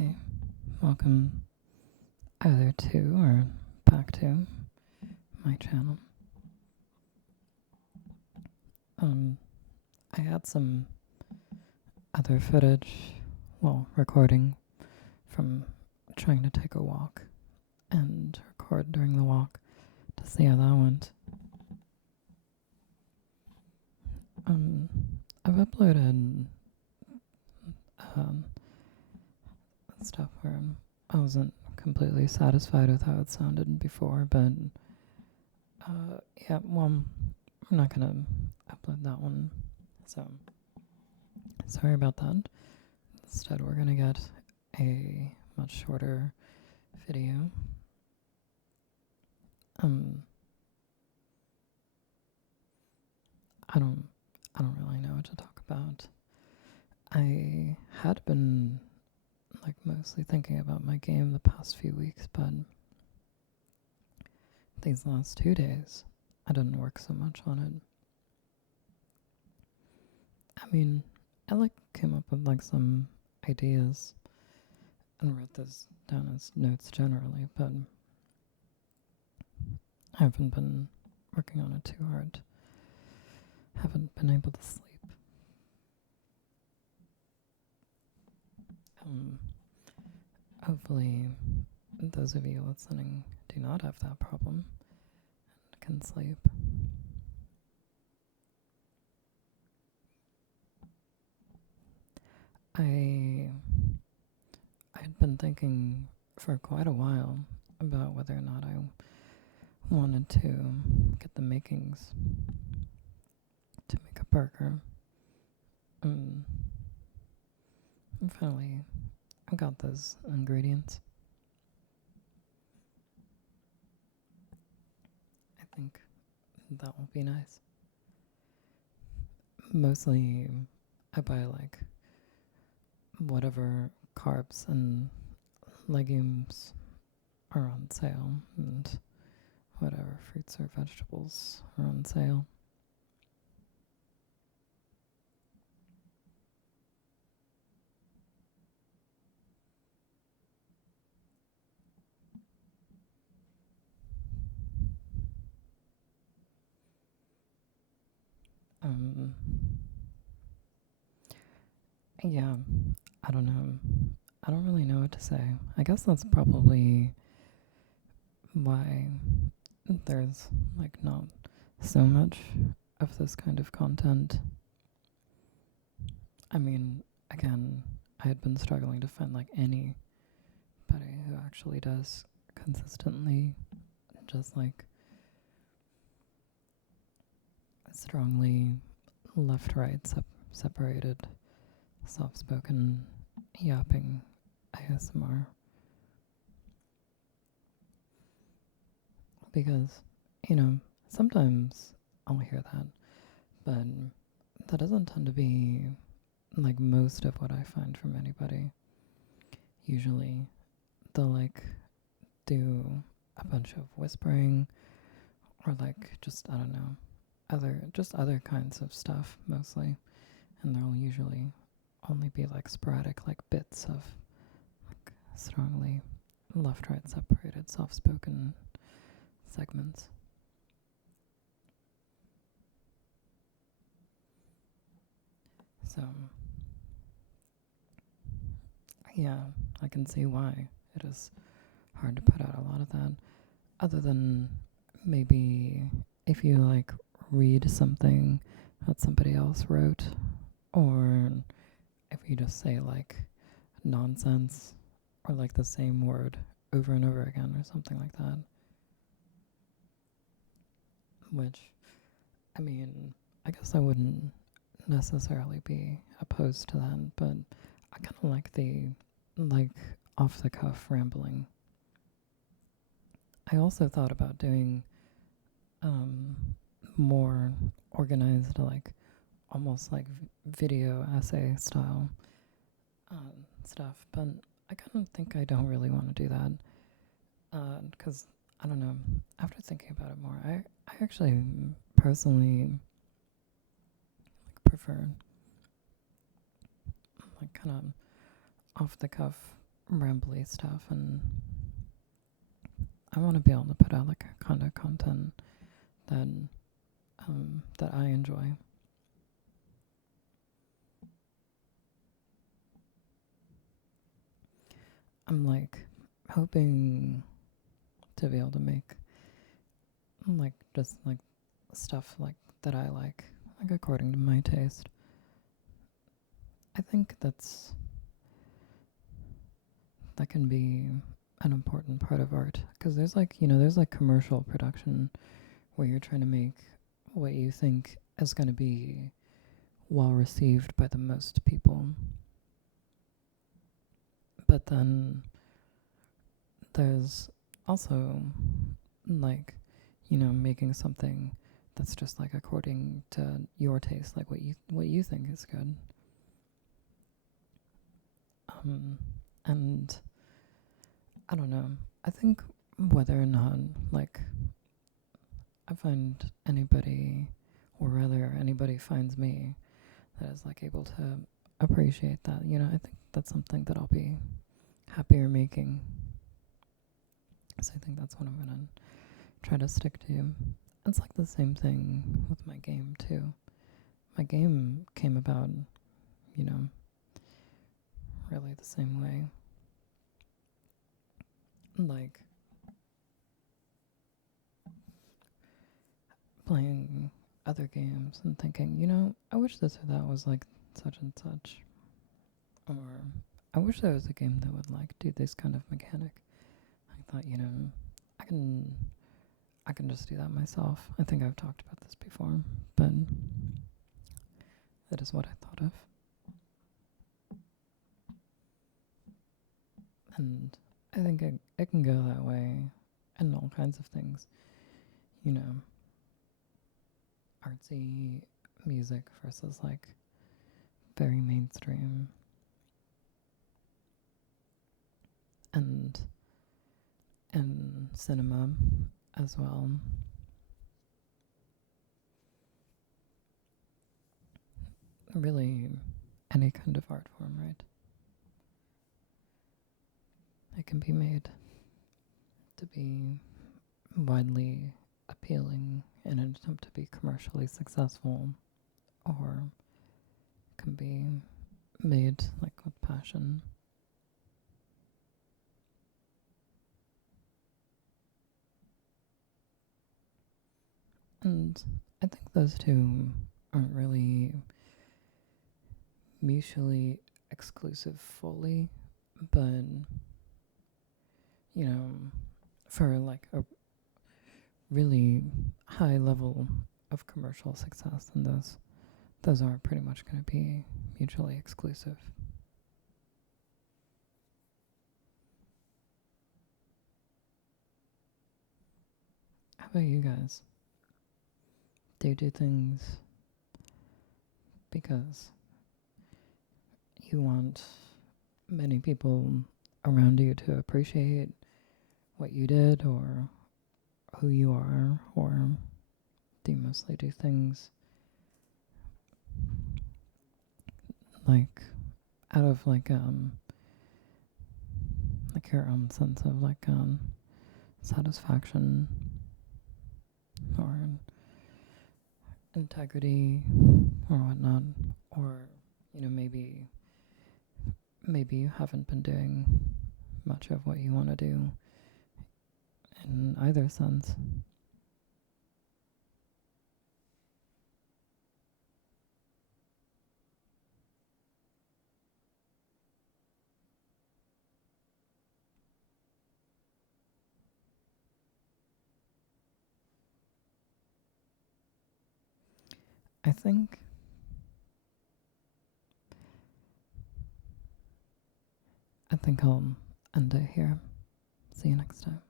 Hey, welcome either to or back to my channel. I had some other footage, recording from trying to take a walk and record during the walk to see how that went. I've uploaded stuff where I wasn't completely satisfied with how it sounded before, but I'm not gonna upload that one, so sorry about that. Instead, we're gonna get a much shorter video. I don't really know what to talk about. I had been mostly thinking about my game the past few weeks, but these last 2 days I didn't work so much on it. I mean, I came up with some ideas and wrote this down as notes generally, but I haven't been working on it too hard. Haven't been able to sleep. Hopefully those of you listening do not have that problem and can sleep. I had been thinking for quite a while about whether or not I wanted to get the makings to make a burger. And finally, I got those ingredients. I think that will be nice. Mostly, I buy whatever carbs and legumes are on sale, and whatever fruits or vegetables are on sale. Yeah, I don't know. I don't really know what to say. I guess that's probably why there's not so much of this kind of content. I mean, again, I had been struggling to find anybody who actually does consistently just strongly left-right separated soft-spoken yapping ASMR. Because, sometimes I'll hear that, but that doesn't tend to be most of what I find from anybody. Usually they'll do a bunch of whispering or just, I don't know, other kinds of stuff mostly, and there'll usually only be sporadic bits of strongly left-right separated soft-spoken segments. So yeah, I can see why it is hard to put out a lot of that, other than maybe if you read something that somebody else wrote, or if you just say nonsense or the same word over and over again or something like that. Which, I mean, I guess I wouldn't necessarily be opposed to that, but I kind of like the off the cuff rambling. I also thought about doing more organized, almost video essay style stuff, but I kind of think I don't really want to do that, because I don't know, after thinking about it more, I actually personally prefer kind of off the cuff rambly stuff, and I want to be able to put out like a kind of content that that I enjoy. I'm like hoping to be able to make like just like stuff like that I like according to my taste. I think that can be an important part of art, because there's like, there's like commercial production where you're trying to make what you think is going to be well received by the most people. But then there's also like, making something that's just like according to your taste, like what you think is good. And I don't know. I think whether or not like I find anybody, or rather anybody finds me, that is like able to appreciate that, I think that's something that I'll be happier making. So I think that's what I'm gonna try to stick to. It's like the same thing with my game too. My game came about, you know, really the same way. Like playing other games and thinking, I wish this or that was like such and such. Or I wish there was a game that would like do this kind of mechanic. I thought, I can I can just do that myself. I think I've talked about this before, but that is what I thought of. And I think it can go that way in all kinds of things. You know, artsy music versus like very mainstream. And in cinema as well. Really, any kind of art form, right? It can be made to be widely appealing in an attempt to be commercially successful, or can be made like with passion. And I think those two aren't really mutually exclusive fully, but you know, for like a really high level of commercial success, and those are pretty much going to be mutually exclusive. How about you guys? Do you do things because you want many people around you to appreciate what you did or who you are, or do you mostly do things like out of like your own sense of satisfaction or integrity or whatnot, or maybe you haven't been doing much of what you want to do in either sense? I think I think I'll end it here. See you next time.